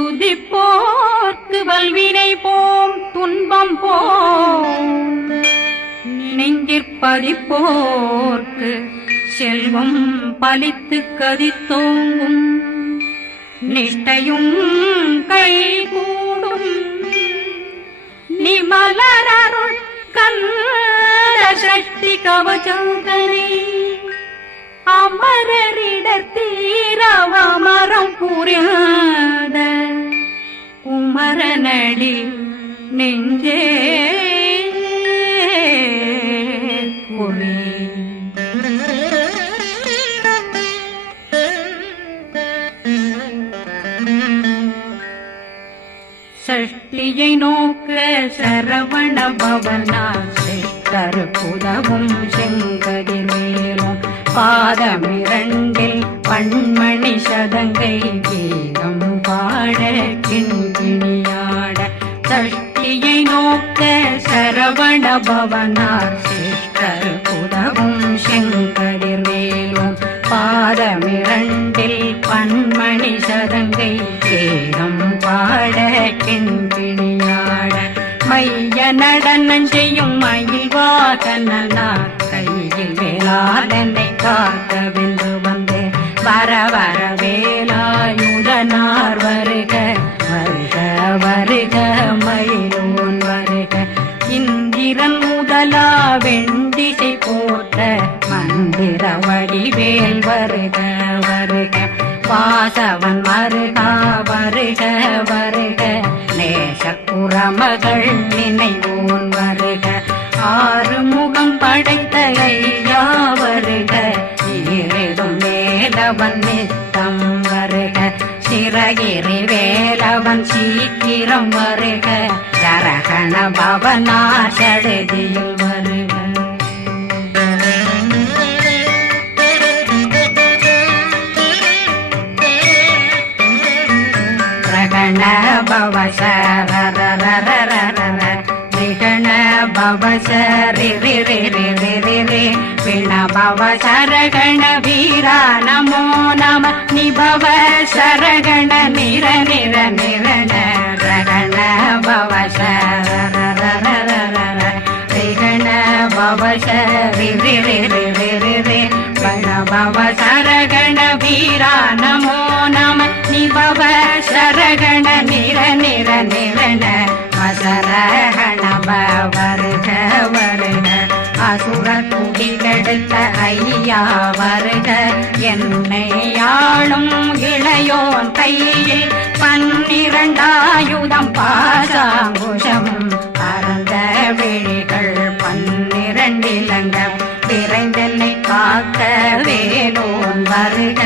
துதிப்போர்க்கு வல்வினை போம் துன்பம் போம் நெஞ்சிற்பதிப்போர்க்கு செல்வம் பலித்து கதித்தோங்கும் நிஷ்டையும் கைகூடும் நிமலரருள் கந்த சக்தி கவசந்தனை அமரரிடத்தீரவமரம் புரியாத குமரனடி நெஞ்சே பொறி சஷ்டியை நோக்க சரவண பவனா சிஷ்டர் புதவும் செங்கதிர் மேலும் பாதமிரண்டில் பண்மணி சதங்கை கீதம் பாட கிண்கிணியாட சஷ்டியை நோக்க சரவண பவனார் சிஷ்டர் புதவும் செங்கதிர் மேலும் பாதமிரண்டில் பண்மணி சதங்கை கீதம் பாட கிண்கிணியாட மைய நடனம் செய்யும் மயில் வாகனார் கையில் வேளாளனை காக்க வென்று வந்து வர வர வேலாயுதனார் வருக வருக வருக மயிலோன் வருக இந்திரன் முதலா வெண்டிசை போட்ட மந்திர வடிவேல் வருக வருக வாசவன் வருகா வருக வருக நேசக்குறமகள் நினைவோன் வருக ஆறுமுகம் படைத்த ஐயா வருக ஈரிடும் வேலவன் நித்தம் வருக சிறகிரி வேலவன் சீக்கிரம் வருக சரகண பவனா சடுதியில் வருக ரகண பவ சரரரரரரர விகண பவ சரி ரி ரி ரி ரி ரி ரி விண பவ சரகண வீரா நமோ நம நிபவ சரகண நிர நிர நிரண ரகண பவ சரரரரரர விகண பவ சரி ரி ரி ரி ரி ரி ரி வண பவ சரகண வீரா நமோ நம நிபவ சரகண நிர நிர நிரண அசரகண வருக வருக அசுர குடிகெடுத்த ஐயா வருக என்னை ஆளும் இளையோன் கையில் 12 பாசாங்குஷமும் பரந்த விழிகள் 12 இலங்கம் விரைந்தென்னை காக்க வேலோன் வருக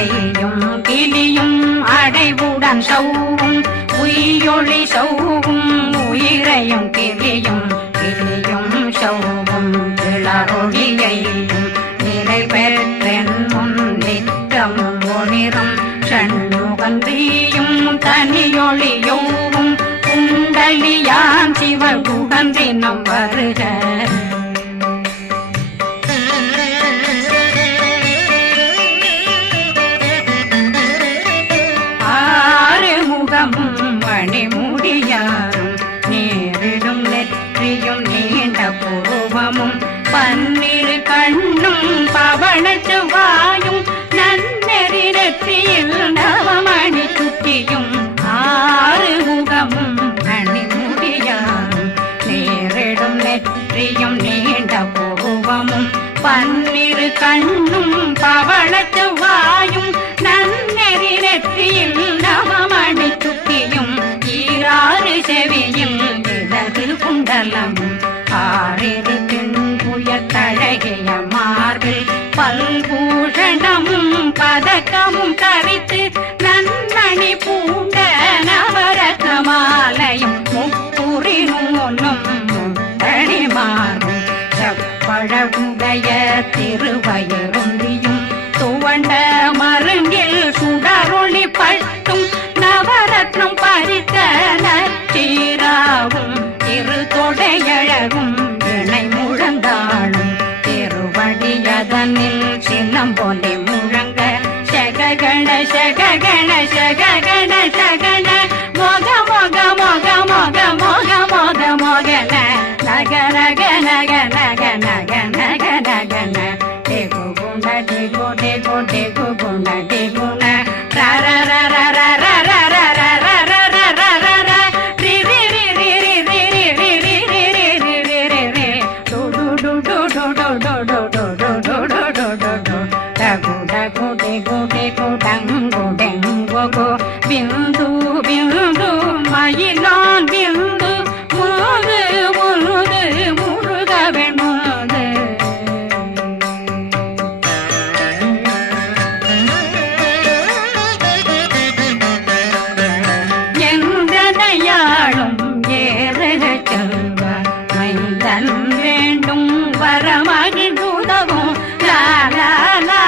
ஐயும் கிளியும் அடைவுடன் சௌவும் உயிரொளி சௌவும் உயிரையும் கிளியும் கிளியும் சௌவும் இளரொளியையும் நிலை பெற்றென் முன் நித்தம் ஒளிரும் சண்முகந்தியும் தனியொளியோவும் குண்டலியான் சிவகுகந்தினம் வருக மணிமுடியாரும் நேரிடும் நெற்றியும் நீண்ட பூவமும் 12 கண்ணும் பவன செவ்வாயும் நன்னெறி நெற்றியில் நவமணி சுட்டியும் 6 முகமும் மணிமுடியாரும் நேரிடும் நெற்றியும் நீண்ட பூவமும் 12 கண்ணும் பவன செவ்வாயும் நன்னெறி நெற்றியில் நவமணி சுட்டியும் 6 செவியும் இடது குண்டலம் 6 தின்புய தழகிய மார்பில் பல்பூஷணமும் பதக்கமும் தரித்து நன்மணி பூண்ட நவரத்ன மாலையும் முப்புரி நூலும் முத்தணிமாறும் செப்பழகுடைய திருவயருந்தியும் துவண்ட மருங்கில் சுடரொளி பட்டும் நவரத்னம் பறித்த நச்சீராவும் இரு தொடையழகும் இணை முழந்தாளும் திருவடியதனில் சின்னம் போலே முழங்க சககண சககண சககண சகண बिंदु बिंदु मयिलान बिंदु मुरुது मुरुது முருகவன் முருது எந்தனையாளும் ஏறுக செல்வார் மைந்தன் வேண்டும் வரமகிழ்ந்துதவும் லா லா லா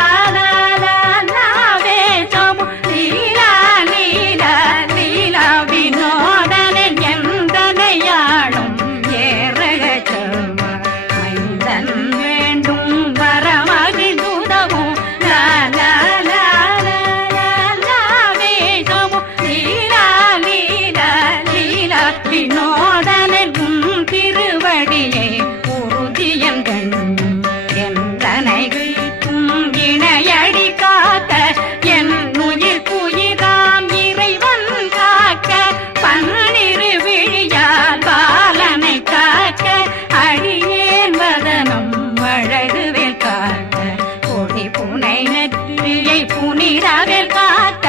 புனிதவேல் காக்க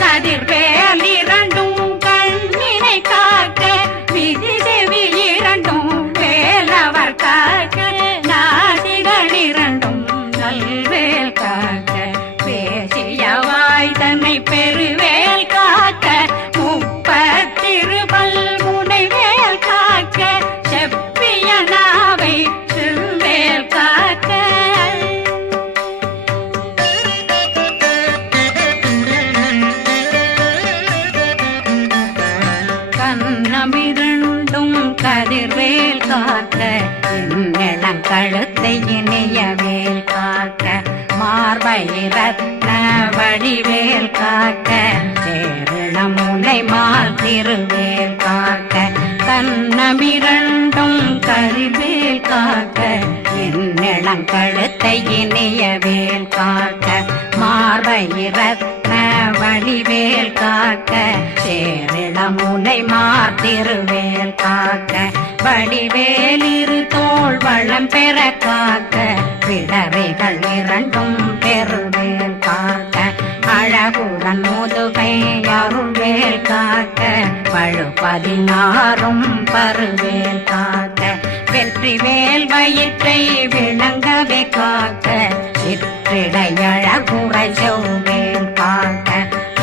கதிர்வேல் இரண்டும் கண்ணினை காக்க விதி செவி இரண்டும் வேலவர் காக்க நாசிகள் இரண்டும் நல்வேல் காக்க பேசிய வாய் தன்னை பெருவேல் காக்க முப்பத்திருபல் முனைவேல் காக்க செப்பிய நாவை செவ்வேல் காக்க கண்ணமிரண்டும் கதிர்வேல் காக்க இளம் கழுத்தை இணையவேல் காக்க மார்பை ரத்ன வடிவேல் காக்க சேரணம் முனை மால் திருவேல் காக்க கண்ணமிரண்டும் கதிர்வேல் காக்க இளம் கழுத்தை இணையவேல் காக்க மார்பை ரத்ன வடிவேல் காக்க சேரிளம் முனை மார்த்திருவேல் காக்க வடிவேல் இரு தோள் வளம் பெற காக்க பிடரைகள் இரண்டும் பெருவேல் காக்க அழகுடன் முதுகை அருள்வேல் காக்க பழு 16 பருவேல் காக்க வெற்றி வேல் வயிற்றை விளங்கவே காக்க சிற்றிடையழகுறை செவ்வேல் காக்க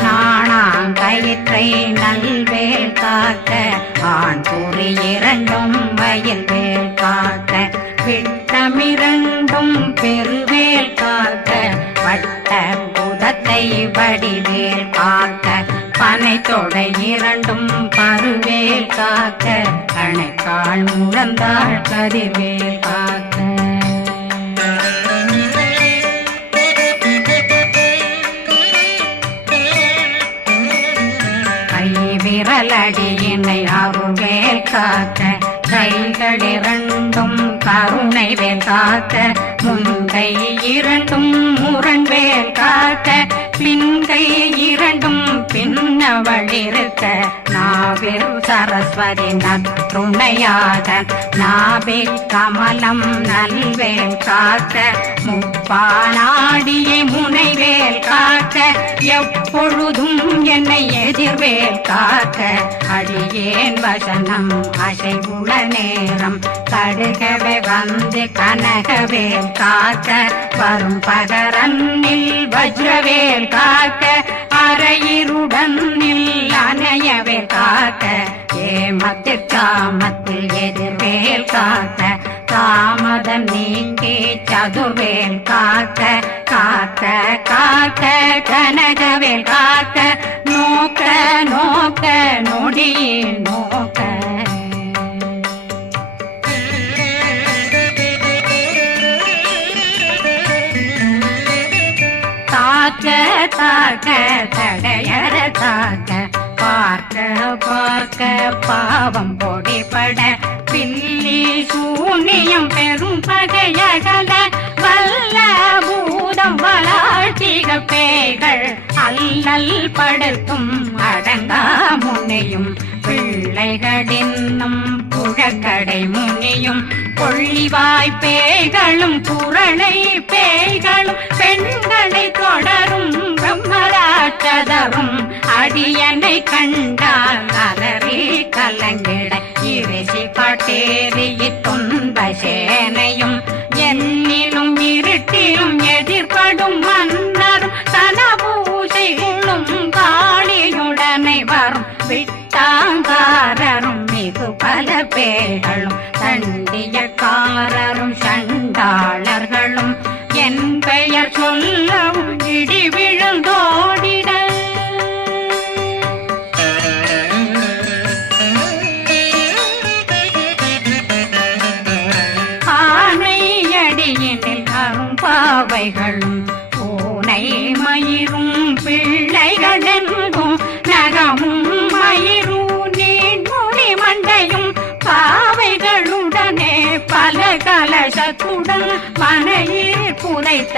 நாணாங்கயிற்றை நல்வேல் காக்க ஆண் குறி இரண்டும் வயல்வேல் காக்க விட்டமிரண்டும் பெருவேல் காக்க வட்ட புதத்தை வடிவேல் காக்க பனை தொடை இரண்டும் பருவேல் காக்க கணைக்கால் முழந்தாள் கதிர்வேல் காக்க விரலடியினை அருள்வேல் காக்க கைகள் இரண்டும் கருணை வேல் காக்க முன்கை இரண்டும் முரண்வேல் காக்க பின்கை இரண்டும் பின்னவளிருக்க நாவில் சரஸ்வதி நற்றுணையாக நாபி கமலம் நல்வேல் காக்க முப்பானாடியை முனைவேல் காக்க எப்பொழுதும் என்னை எதிர்வேல் காக்க அடியேன் வசனம் அசைவுள நேரம் கடுகவே வந்து கனகவேல் காக்க வரும் பகரன்னில் வஜ்ரவேல் காக்க அரையிருடன் அணையவேல் காக்க ஏமத்தில் காமத்தில் எதிர்வேல் காக்க தாமதம் நீக்கி சதுர்வேல் காக்க காக்க காக்க கனகவேல் காக்க நோக்க நோக்க நொடியில் நோக்க தாக்க தாக்க தடையற தாக்க பார்க்க பார்க்க பாவம் பொடிபட பில்லி சூனியம் பெரும் பகையகல வல்ல பூதம் வளா ஆட்டிக பேய்கள் அல்லல் படுத்தும் அடங்கா முனையும் பிள்ளைகளின்னும் புழக்கடை முனியும் கொள்ளிவாய் பேய்களும் குரளை பேய்களும் பெண்களை தொடரும் பிரம்மராட்சதரும் அடியனை கண்டால் அலறி கலங்கிட இறைசி பாட்டேறிய துன்ப சேனையும் என்னிலும் இருட்டிலும் எதிர்படும் மன்னரும் தனபூசைகளும் காளியுடனை வரும் விட்டாங்காரரும் மிகு பல பேர்களும் தண்டியக்காரரும் சண்டாளர்களும் என் பெயர் சொல்லவும் இடி விழுந்தோடிட ஆனையடியினில் அரும்பாவைகளும் பூனை மயிரும் பிள்ளைகளெங்கும் நகமும் மயிரும் நீண்முடி மண்டையும் பாவைகளுடனே பல கலசத்துடன் மனையில் புதைத்த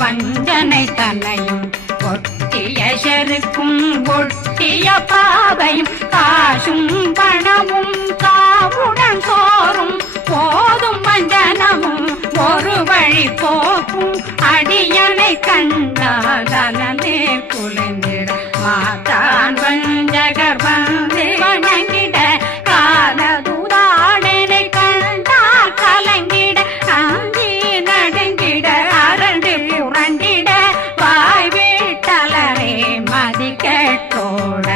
வஞ்சனை தன்னையும் ஒட்டிய செருக்கும் ஒட்டிய பாவையும் காசும் பணமும் காவுடன் சோறும் போதும் வஞ்சனமும் ஒரு வழி போக்கும் அடியனை கண்டாலே குலைந்திட மாதான் வஞ்சகர் வந்து வணங்கிட காலதுதாடனை கண்டால் கலங்கிட அஞ்சி நடுங்கிட அரண்டு புரண்டிட வாய் வீட்டலரே மதி கேட்டோட